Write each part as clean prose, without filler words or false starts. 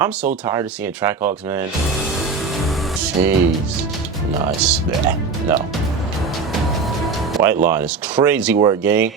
I'm so tired of seeing Trackhawks, man. Jeez. Nice. No. White line is crazy work, gang.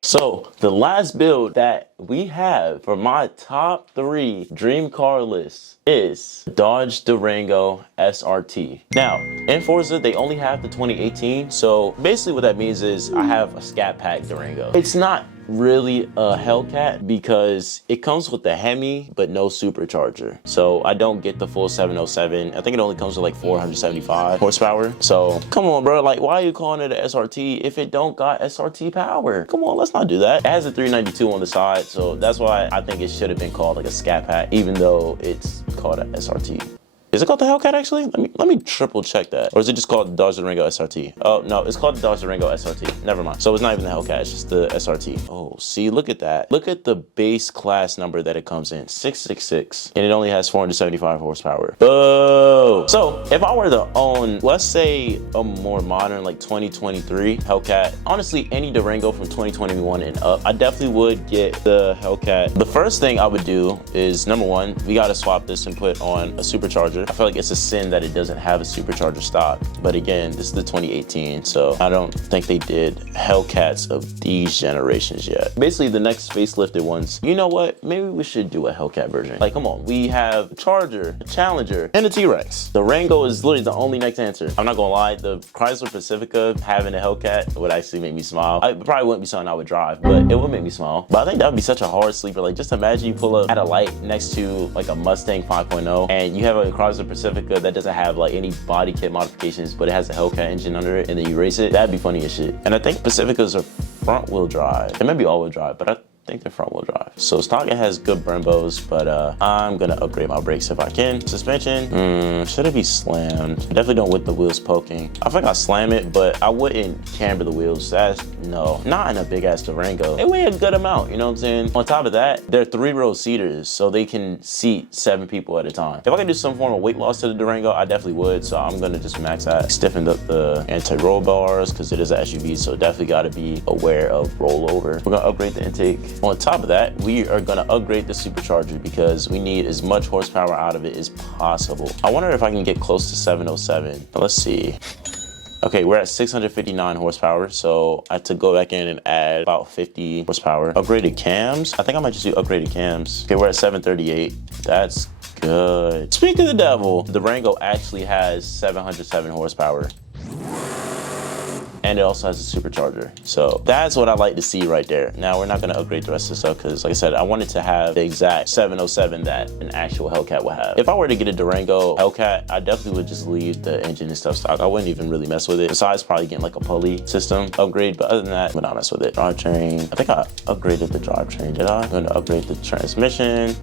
So the last build that we have for my top 3 dream car list is Dodge Durango SRT. Now, in Forza, they only have the 2018. So basically what that means is I have a Scat Pack Durango. It's not really a Hellcat because it comes with the Hemi but no supercharger, so I don't get the full 707. I think it only comes with like 475 horsepower. So come on, bro, like why are you calling it a SRT if it don't got SRT power? Come on, let's not do that. It has a 392 on the side, so that's why I think it should have been called like a Scat Pack, even though it's called an SRT. Is it called the Hellcat actually? Let me triple check that. Or is it just called Dodge Durango SRT? Oh no, it's called the Dodge Durango SRT. Never mind. So it's not even the Hellcat, it's just the SRT. Oh, see, look at that. Look at the base class number that it comes in, 666. And it only has 475 horsepower. Boo! So if I were to own, let's say a more modern, like 2023 Hellcat, honestly, any Durango from 2021 and up, I definitely would get the Hellcat. The first thing I would do is, number one, we gotta swap this and put on a supercharger. I feel like it's a sin that it doesn't have a supercharger stock. But again, this is the 2018, so I don't think they did Hellcats of these generations yet. Basically, the next facelifted ones, you know what? Maybe we should do a Hellcat version. Like, come on, we have a Charger, a Challenger, and a T-Rex. The Durango is literally the only next answer. I'm not gonna lie, the Chrysler Pacifica having a Hellcat would actually make me smile. It probably wouldn't be something I would drive, but it would make me smile. But I think that would be such a hard sleeper. Like, just imagine you pull up at a light next to like a Mustang 5.0 and you have a Chrysler Pacifica that doesn't have like any body kit modifications, but it has a Hellcat engine under it, and then you race it. That'd be funny as shit. And I think Pacificas are front wheel drive. They may be all wheel drive, but I think they're front wheel drive. So stock, it has good Brembos, but I'm gonna upgrade my brakes if I can. Suspension, should it be slammed? I definitely don't want the wheels poking. I think I slam it, but I wouldn't camber the wheels. That's, no, not in a big ass Durango. They weigh a good amount, you know what I'm saying? On top of that, they're 3-row seaters, so they can seat 7 people at a time. If I could do some form of weight loss to the Durango, I definitely would, so I'm gonna just max that. Stiffened up the anti-roll bars, because it is an SUV, so definitely gotta be aware of rollover. We're gonna upgrade the intake. On top of that, we are gonna upgrade the supercharger because we need as much horsepower out of it as possible. I wonder if I can get close to 707. Let's see. Okay, we're at 659 horsepower, so I had to go back in and add about 50 horsepower. Upgraded cams. I think I might just do upgraded cams. Okay, we're at 738. That's good. Speak to the devil. The Durango actually has 707 horsepower. And it also has a supercharger. So that's what I like to see right there. Now, we're not gonna upgrade the rest of the stuff because, like I said, I wanted to have the exact 707 that an actual Hellcat would have. If I were to get a Durango Hellcat, I definitely would just leave the engine and stuff stock. I wouldn't even really mess with it. Besides probably getting like a pulley system upgrade, but other than that, I would not mess with it. Drivetrain, I think I upgraded the drivetrain, did I? I'm gonna upgrade the transmission.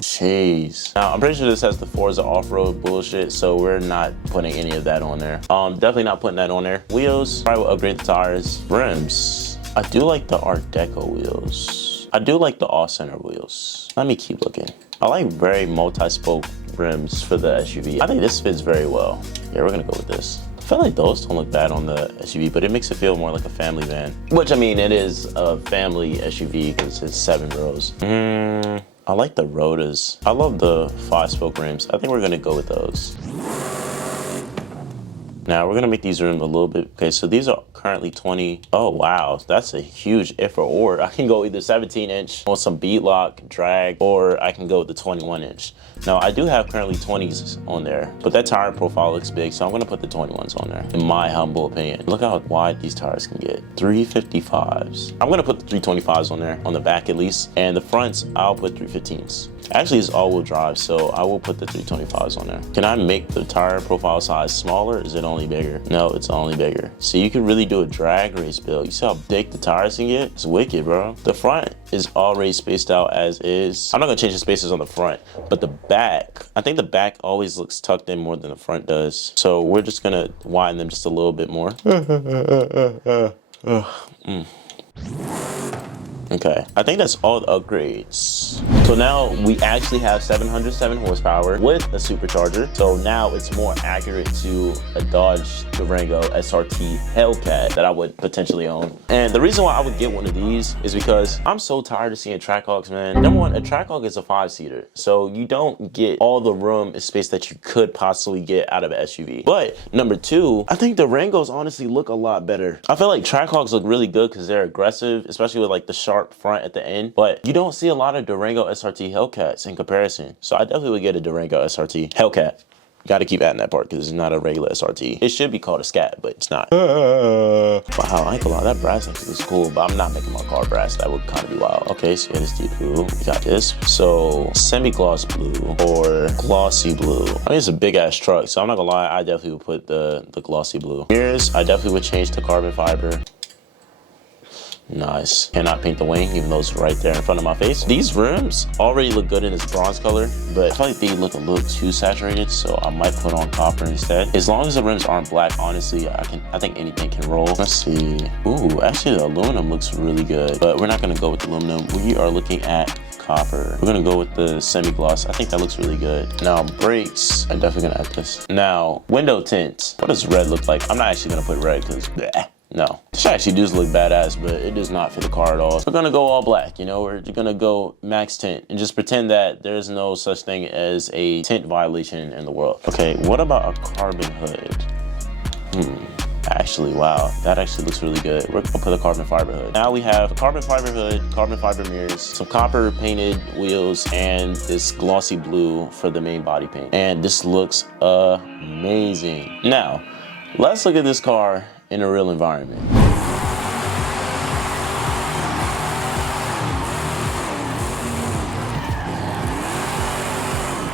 Jeez. Now, I'm pretty sure this has the Forza off-road bullshit, so we're not putting any of that on there. Definitely not putting that on there. Wheels, probably will upgrade the tires. Rims, I do like the Art Deco wheels. I do like the off-center wheels. Let me keep looking. I like very multi-spoke rims for the SUV. I think this fits very well. Yeah, we're gonna go with this. I feel like those don't look bad on the SUV, but it makes it feel more like a family van. Which, I mean, it is a family SUV because it's 7 rows. I like the rotors. I love the 5-spoke rims. I think we're gonna go with those. Now we're gonna make these rims a little bit, okay, so these are currently 20. Oh wow, that's a huge if or. I can go either 17-inch on some bead lock, drag, or I can go with the 21-inch. Now I do have currently 20s on there, but that tire profile looks big, so I'm gonna put the 21s on there, in my humble opinion. Look how wide these tires can get. 355s. I'm gonna put the 325s on there, on the back at least, and the fronts, I'll put 315s. Actually, it's all-wheel drive, so I will put the 325s on there. Can I make the tire profile size smaller, or is it only bigger? No, it's only bigger. So you can really do a drag race build. You see how big the tires can get? It's wicked, bro. The front is already spaced out as is. I'm not gonna change the spaces on the front, but the back, I think the back always looks tucked in more than the front does. So we're just gonna widen them just a little bit more. Okay, I think that's all the upgrades. So now we actually have 707 horsepower with a supercharger. So now it's more accurate to a Dodge Durango SRT Hellcat that I would potentially own. And the reason why I would get one of these is because I'm so tired of seeing Trackhawks, man. Number one, a Trackhawk is a 5-seater. So you don't get all the room and space that you could possibly get out of an SUV. But number two, I think the Durangos honestly look a lot better. I feel like Trackhawks look really good because they're aggressive, especially with like the sharp front at the end. But you don't see a lot of Durango SRT Hellcats in comparison. So I definitely would get a Durango SRT Hellcat. Got to keep adding that part because it's not a regular SRT. It should be called a Scat, but it's not. Wow, I ain't gonna lie, that brass actually looks cool, but I'm not making my car brass. That would kind of be wild. Okay, so yeah, this deep blue. We got this. So semi-gloss blue or glossy blue. I mean, it's a big ass truck, so I'm not gonna lie, I definitely would put the glossy blue. Mirrors, I definitely would change to carbon fiber. Nice. Cannot paint the wing, even though it's right there in front of my face. These rims already look good in this bronze color, but I feel like they look a little too saturated, so I might put on copper instead. As long as the rims aren't black, honestly, I think anything can roll. Let's see. Ooh, actually the aluminum looks really good, but we're not gonna go with the aluminum. We are looking at copper. We're gonna go with the semi-gloss. I think that looks really good. Now brakes, I'm definitely gonna add this. Now window tint. What does red look like? I'm not actually gonna put red because no. This actually does look badass, but it does not fit the car at all. We're gonna go all black, you know, we're gonna go max tint and just pretend that there's no such thing as a tint violation in the world. Okay, what about a carbon hood? Actually, wow, that actually looks really good. We're gonna put a carbon fiber hood. Now we have a carbon fiber hood, carbon fiber mirrors, some copper painted wheels, and this glossy blue for the main body paint. And this looks amazing. Now, let's look at this car in a real environment.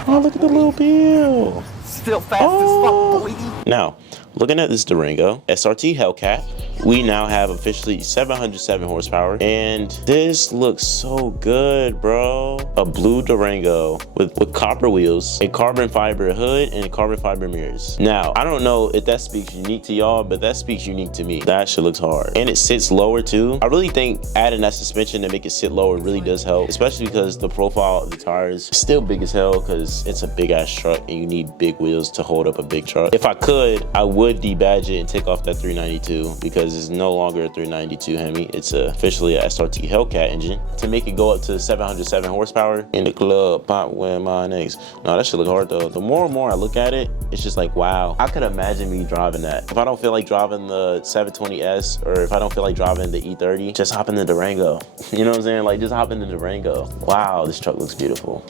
Oh, look at the little peel. Still fast as fuck, boy. Now, looking at this Durango SRT Hellcat, we now have officially 707 horsepower, and this looks so good, bro. A blue Durango with copper wheels, a carbon fiber hood, and carbon fiber mirrors. Now, I don't know if that speaks unique to y'all, but that speaks unique to me. That shit looks hard. And it sits lower too. I really think adding that suspension to make it sit lower really does help, especially because the profile of the tires is still big as hell because it's a big ass truck and you need big wheels to hold up a big truck. If I could, I would debadge it and take off that 392 because it's no longer a 392 Hemi. It's officially a SRT Hellcat engine. To make it go up to 707 horsepower in the club, pop with my next. No, that shit look hard though. The more and more I look at it, it's just like, wow, I could imagine me driving that. If I don't feel like driving the 720S or if I don't feel like driving the E30, just hop in the Durango. You know what I'm saying? Like, just hop in the Durango. Wow, this truck looks beautiful.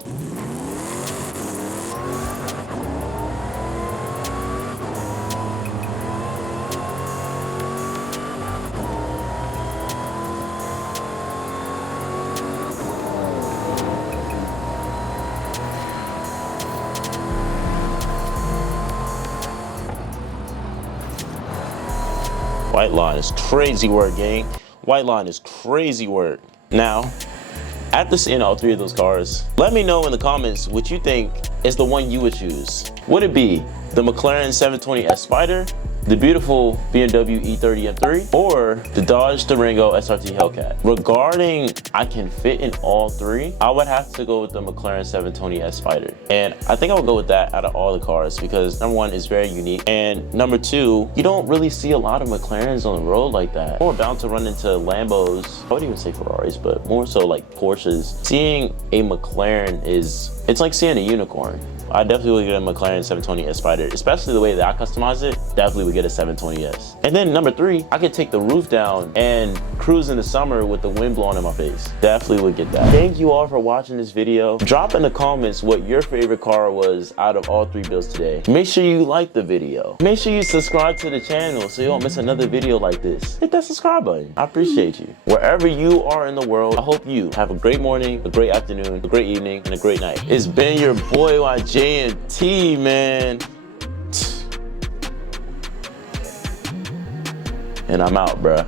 White line is crazy work, gang. White line is crazy work. Now, after seeing all three of those cars, let me know in the comments what you think is the one you would choose. Would it be the McLaren 720S Spider, the beautiful BMW E30 M3, or the Dodge Durango SRT Hellcat? Regarding I can fit in all three, I would have to go with the McLaren 720S Spider. And I think I would go with that out of all the cars because number one, it's very unique. And number two, you don't really see a lot of McLarens on the road like that. We're bound to run into Lambos, I wouldn't even say Ferraris, but more so like Porsches. Seeing a McLaren it's like seeing a unicorn. I definitely would get a McLaren 720S Spider, especially the way that I customize it. Definitely would get a 720S. And then number three, I could take the roof down and cruise in the summer with the wind blowing in my face. Definitely would get that. Thank you all for watching this video. Drop in the comments what your favorite car was out of all three builds today. Make sure you like the video. Make sure you subscribe to the channel so you don't miss another video like this. Hit that subscribe button. I appreciate you. Wherever you are in the world, I hope you have a great morning, a great afternoon, a great evening, and a great night. It's been your boy YJMT, man. And I'm out, bruh.